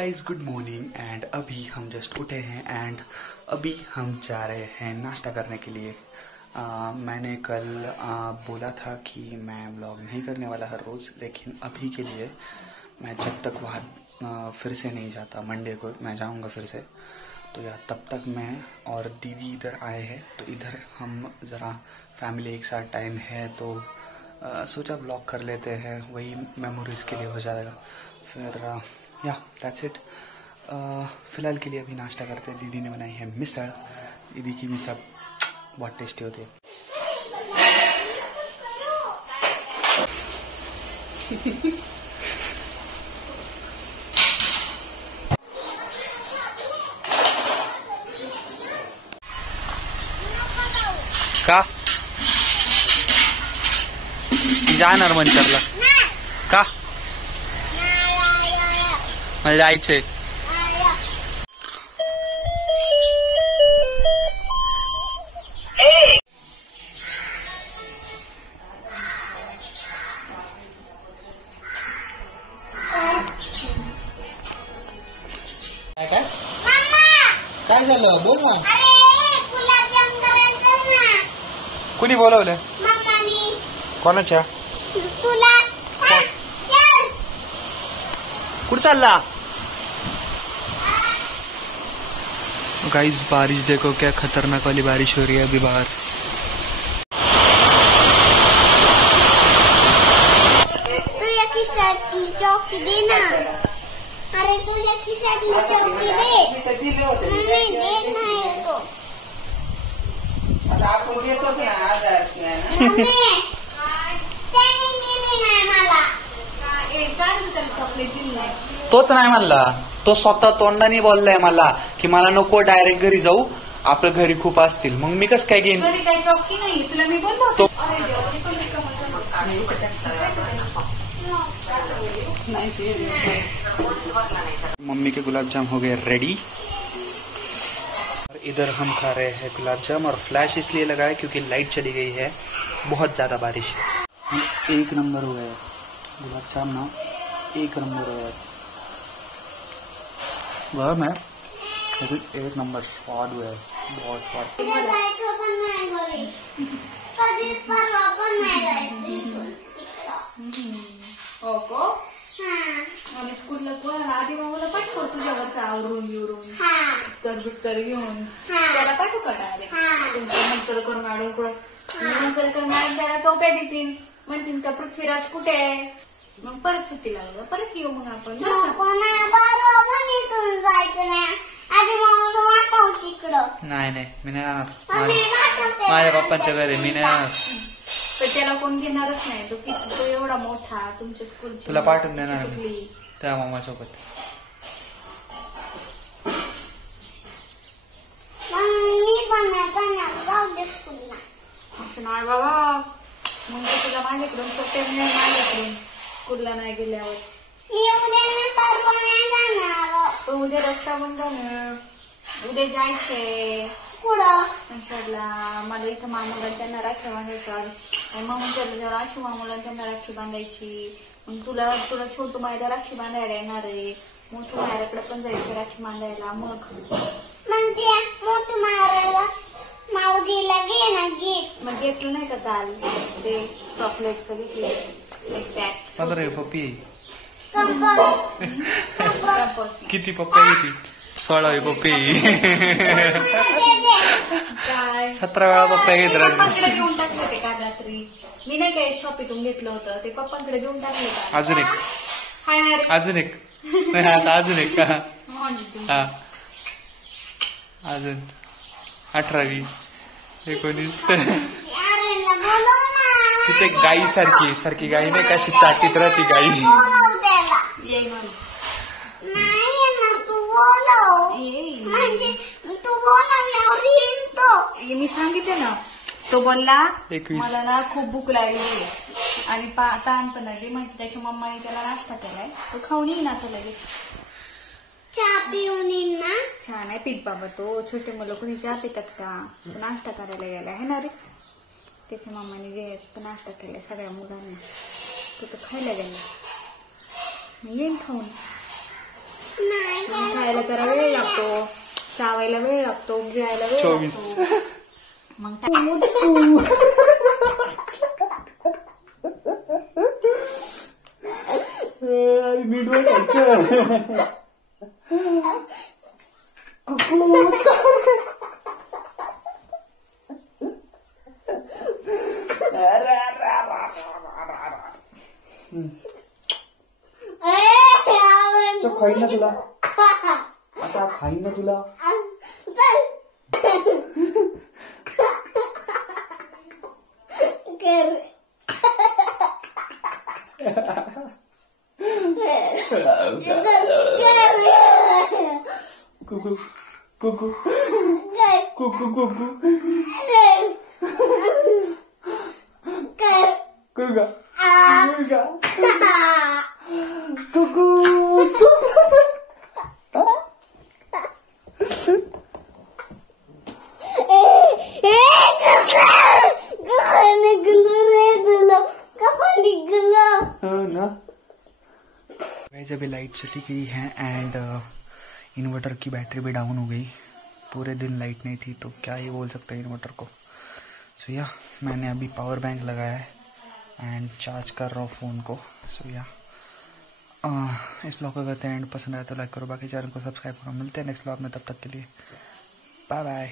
Guys, good morning. End अभी हम just उठे हैं एंड अभी हम जा रहे हैं नाश्ता करने के लिए। मैंने कल बोला था कि मैं व्लॉग नहीं करने वाला हर रोज़, लेकिन अभी के लिए मैं जब तक वहाँ फिर से नहीं जाता, मंडे को मैं जाऊँगा फिर से, तो या तब तक मैं और दीदी इधर आए हैं, तो इधर हम ज़रा फैमिली एक साथ टाइम है तो सोचा व्लॉग कर लेते हैं, वही मेमोरीज़ के लिए हो जाएगा। फिर या दैट्स इट। फ़िलहाल के लिए अभी नाश्ता करते हैं। दीदी ने बनाई है मिसल। दीदी की मिसल बहुत टेस्टी होती है। का जाणार मंचरला का मला जायचंय। काय झालं बोल ना। कुणी बोलवलं? कोणाच्या? तुला। कुठं चालला? गाइस बारिश देखो, क्या खतरनाक वाली बारिश हो रही है अभी बाहर। चौकी दे ना। अरे तुझ्या खिशातली चौकी दे। नाही तो आपण देतोच ना आजार त्याने दिली नाही मला। तोच नाही म्हणला, तो स्वतः तोंडाने बोललाय मला की मला नको, डायरेक्ट घरी जाऊ, आपल्या घरी खूप असतील, मग मी कसं काय घेईन? घरी काही चौकी नाही तुला मी बोललो। मम्मी के गुलाब जाम हो गए रेडी। इधर हम खा रहे हैं गुलाब जाम, और फ्लैश इसलिए लगाया क्योंकि लाइट चली गई है, बहुत ज्यादा बारिश है। एक नंबर हुआ है गुलाब जाम ना, एक नंबर हुआ है वह मैं एक नंबर स्वाद हुआ है, बहुत स्वाद। आणि स्कूलला कोणाला आधी मामाला पाठव तुझ्यावरचा आवरून बिवरून बिक्तर घेऊन त्याला पाठवू का डायरेक्ट? तुमचं मंचर करून मॅडम मंचर करून मॅडम त्याला चौप्या देतील, म्हणतील का पृथ्वीराज कुठे आहे, मग परत सुट्टी लागलं परत येऊ मग आपण। नाही नाही मी नाही जाणार, माझ्या पप्पांच्या घरी मी नाही जाणार। तर त्याला कोण घेणारच नाही, तो एवढा मोठा तुमच्या स्कूल तुला पाठवून देणार मी त्या मामासोबत। नाही बाबा, मग तुला माझ्याकडून सुट्टे मिळेल, माझ्याकडून स्कूलला नाही गेल्यावर। तो उद्या रस्ता बंद होणार, उद्या जायचंय कुठं मला इथं मामाला त्यांना राखी बांधायचं, मामाच्या जरा आशू मामाला त्यांना राखी बांधायची, मग तुला छोटू मायला राखी बांधायला येणार आहे, मोठू मायराकडे पण जायचं राखी बांधायला। मग मोठू मारायला माऊदीला घे ना, मग घेतलं नाही का काल ते चॉकलेटचं घेतलं एक पॅक। 15 पप्पी किती पप्पा किती? 16 पप्पी 17 वेळा पप्पा घेत पप्पांकडे घेऊन टाकले ते काल रात्री, मी नाही काही शॉपीतून घेतलं होतं ते पप्पांकडे घेऊन टाकले का? अजून एक अजून एक नाही आता अजून एक का? हा अजून 18, 19 तिथे गाई सारखी गाई नाही, कशी चाटीत राहती गाई। मी सांगितलं ना, तो बोलला मला ना खूप भूक लागली आणि तहान पण लागली, म्हणजे त्याच्या मम्माने त्याला नाश्ता केलाय, तो खाऊन येईन आता लगेच। चहा पिऊन येईन ना? चहा नाही पीत बाबा, तो छोटे मुलं कोणी चहा पितात का? नाश्ता करायला गेला आहे ना रे, त्याच्या मम्माने जे नाश्ता केलाय सगळ्या मुलांना, तो खायला गेला, येईन खाऊन। खायला जरा वेळ लागतो, चावायला वेळ लागतो, गिळायला वेळ 24 लागतो. मग खाईन ना तुला, आता खाईन ना तुला. कुकू कुकू कुकू कुकू कुरगा कुरगा कुकू वैसे अभी लाइट चली गई है एंड इन्वर्टर की बैटरी भी डाउन हो गई. पूरे दिन लाइट नहीं थी तो क्या ही बोल सकते हैं इन्वर्टर को. सो या मैंने अभी पावर बैंक लगाया है एंड चार्ज कर रहा हूँ फ़ोन को. सो या इस ब्लॉग को करते हैं एंड पसंद आया तो लाइक करो, बाकी चैनल को सब्सक्राइब करो. मिलते हैं नेक्स्ट ब्लॉग में, तब तक के लिए बाय बाय.